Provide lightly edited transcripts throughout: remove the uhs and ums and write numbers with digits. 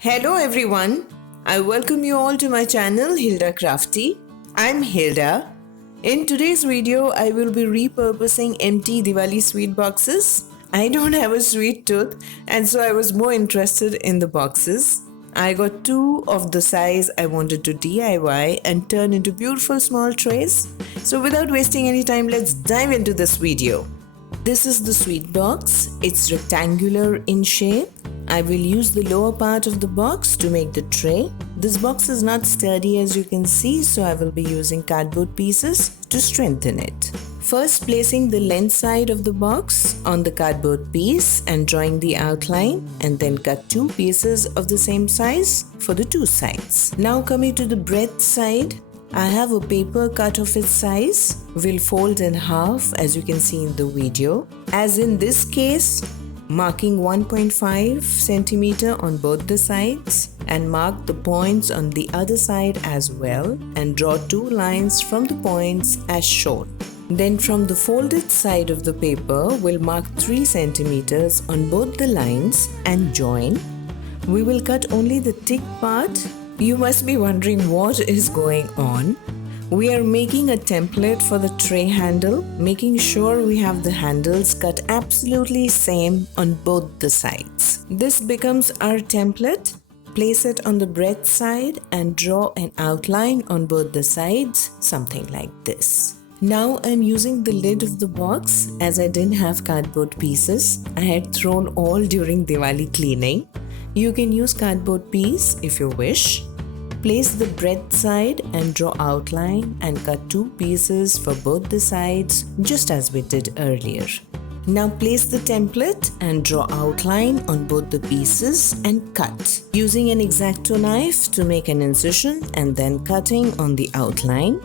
Hello everyone, I welcome you all to my channel HILDACRAFTY. I'm Hilda. In today's video, I will be repurposing empty Diwali sweet boxes. I don't have a sweet tooth and so I was more interested in the boxes. I got two of the size I wanted to DIY and turn into beautiful small trays. So without wasting any time, let's dive into this video. This is the sweet box. It's rectangular in shape. I will use the lower part of the box to make the tray. This box is not sturdy as you can see, so I will be using cardboard pieces to strengthen it. First, placing the length side of the box on the cardboard piece and drawing the outline, and then cut two pieces of the same size for the two sides. Now coming to the breadth side, I have a paper cut of its size. We'll fold in half as you can see in the video. As in this case, marking 1.5 cm on both the sides and mark the points on the other side as well and draw two lines from the points as shown. Then from the folded side of the paper, we'll mark 3 cm on both the lines and join. We will cut only the thick part. You must be wondering what is going on. We are making a template for the tray handle, making sure we have the handles cut absolutely same on both the sides. This becomes our template. Place it on the breadth side and draw an outline on both the sides, something like this. Now I'm using the lid of the box as I didn't have cardboard pieces. I had thrown all during Diwali cleaning. You can use cardboard piece if you wish. Place the breadth side and draw outline and cut two pieces for both the sides just as we did earlier. Now place the template and draw outline on both the pieces and cut. Using an X-Acto knife to make an incision and then cutting on the outline.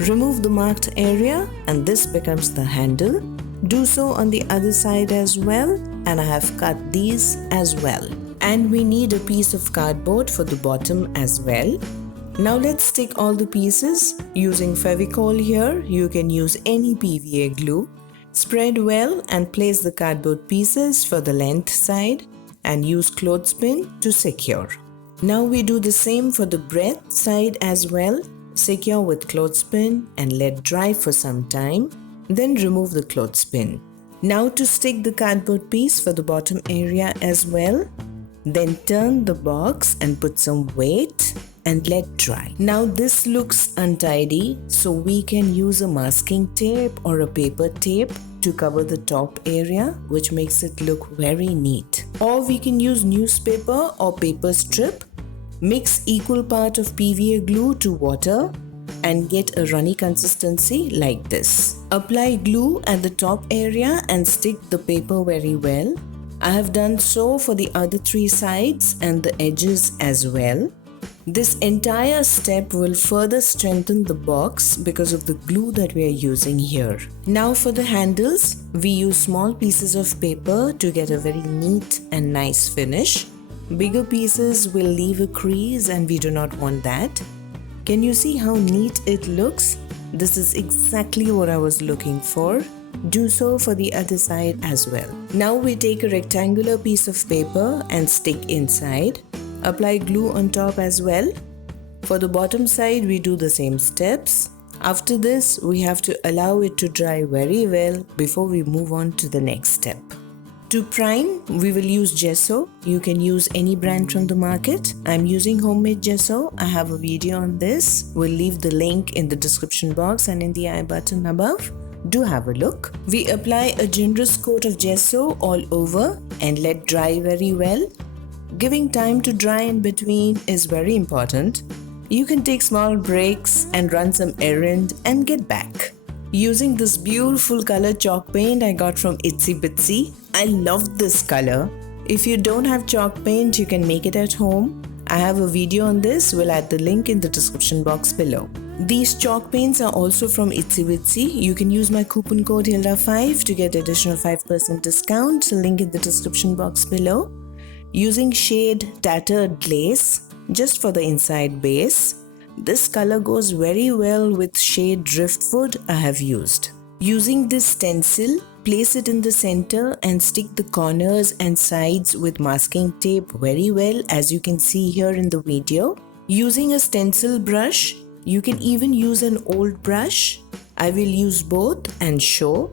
Remove the marked area and this becomes the handle. Do so on the other side as well, and I have cut these as well. And we need a piece of cardboard for the bottom as well. Now let's stick all the pieces using Fevicol here. You can use any PVA glue. Spread well and place the cardboard pieces for the length side and use clothespin to secure. Now we do the same for the breadth side as well. Secure with clothespin and let dry for some time. Then remove the clothespin. Now to stick the cardboard piece for the bottom area as well. Then turn the box and put some weight and let dry. Now this looks untidy, so we can use a masking tape or a paper tape to cover the top area, which makes it look very neat. Or we can use newspaper or paper strip. Mix equal part of PVA glue to water and get a runny consistency like this. Apply glue at the top area and stick the paper very well. I have done so for the other three sides and the edges as well. This entire step will further strengthen the box because of the glue that we are using here. Now for the handles, we use small pieces of paper to get a very neat and nice finish. Bigger pieces will leave a crease and we do not want that. Can you see how neat it looks? This is exactly what I was looking for. Do so for the other side as well. Now we take a rectangular piece of paper and stick inside. Apply glue on top as well. For the bottom side, we do the same steps. After this, we have to allow it to dry very well before we move on to the next step. To prime, we will use Gesso. You can use any brand from the market. I'm using homemade Gesso. I have a video on this. We'll leave the link in the description box and in the I button above. Do have a look. We apply a generous coat of gesso all over and let dry very well. Giving time to dry in between is very important. You can take small breaks and run some errand and get back. Using this beautiful color chalk paint I got from Itsy Bitsy. I love this color. If you don't have chalk paint, you can make it at home. I have a video on this. We'll add the link in the description box below. These chalk paints are also from Itsy Bitsy. You can use my coupon code HILDA5 to get additional 5% discount. Link in the description box below. Using shade Tattered Lace just for the inside base. This color goes very well with shade Driftwood I have used. Using this stencil, place it in the center and stick the corners and sides with masking tape very well, as you can see here in the video. Using a stencil brush, you can even use an old brush. I will use both and show.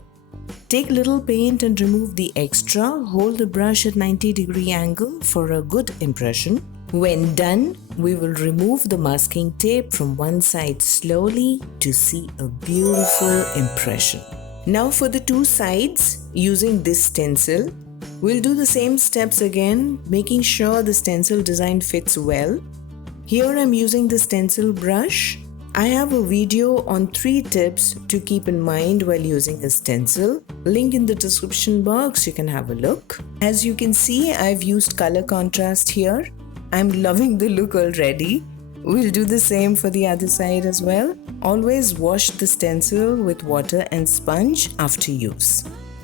Take little paint and remove the extra. Hold the brush at 90-degree angle for a good impression. When done, we will remove the masking tape from one side slowly to see a beautiful impression. Now for the two sides, using this stencil, we'll do the same steps again, making sure the stencil design fits well. Here I'm using the stencil brush. I have a video on 3 tips to keep in mind while using a stencil. Link in the description box, you can have a look. As you can see, I've used color contrast here. I'm loving the look already. We'll do the same for the other side as well. Always wash the stencil with water and sponge after use.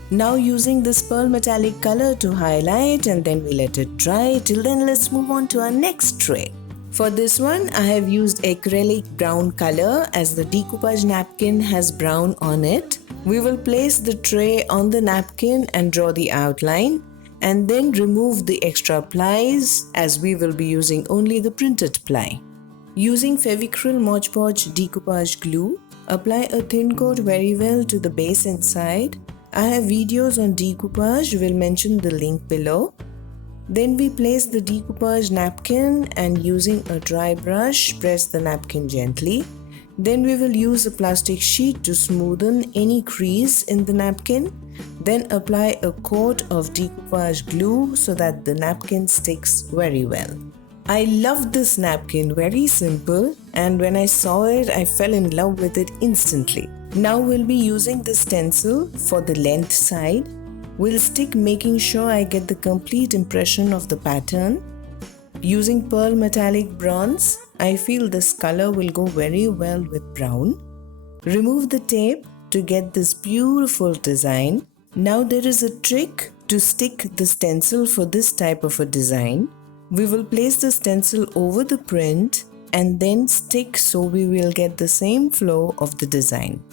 Now using this pearl metallic color to highlight, and then we let it dry. Till then, let's move on to our next tray. For this one, I have used acrylic brown color as the decoupage napkin has brown on it. We will place the tray on the napkin and draw the outline, and then remove the extra plies as we will be using only the printed ply. Using Fevicryl Modge Podge decoupage glue, apply a thin coat very well to the base and side. I have videos on decoupage, will mention the link below. Then we place the decoupage napkin and using a dry brush, press the napkin gently. Then we will use a plastic sheet to smoothen any crease in the napkin. Then apply a coat of decoupage glue so that the napkin sticks very well. I love this napkin, very simple, and when I saw it, I fell in love with it instantly. Now we'll be using the stencil for the length side. We'll stick making sure I get the complete impression of the pattern. Using pearl metallic bronze, I feel this color will go very well with brown. Remove the tape to get this beautiful design. Now there is a trick to stick the stencil for this type of a design. We will place the stencil over the print and then stick so we will get the same flow of the design.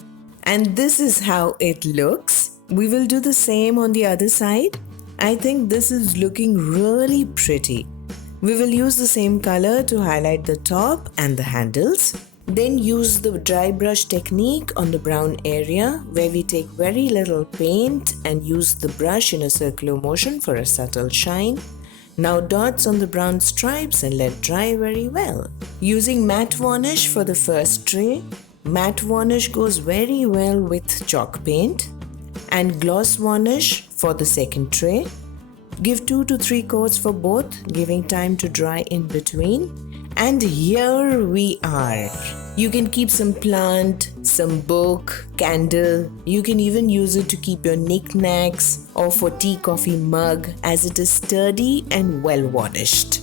And this is how it looks. We will do the same on the other side. I think this is looking really pretty. We will use the same color to highlight the top and the handles. Then use the dry brush technique on the brown area where we take very little paint and use the brush in a circular motion for a subtle shine. Now dots on the brown stripes and let dry very well. Using matte varnish for the first tray. Matte varnish goes very well with chalk paint. And gloss varnish for the second tray. Give 2 to 3 coats for both, giving time to dry in between. And here we are. You can keep some plant, some book, candle. You can even use it to keep your knickknacks or for tea coffee mug, as it is sturdy and well varnished.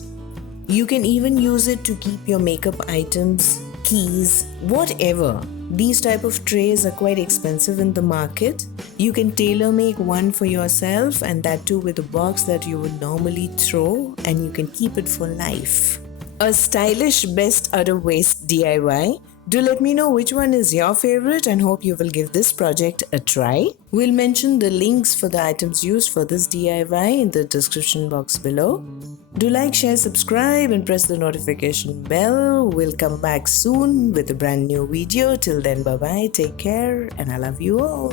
You can even use it to keep your makeup items, keys, whatever. These type of trays are quite expensive in the market. You can tailor make one for yourself, and that too with a box that you would normally throw, and you can keep it for life. A stylish best other waste DIY. Do let me know which one is your favorite and hope you will give this project a try. We'll mention the links for the items used for this DIY in the description box below. Do like, share, subscribe and press the notification bell. We'll come back soon with a brand new video. Till then, bye bye, take care, and I love you all.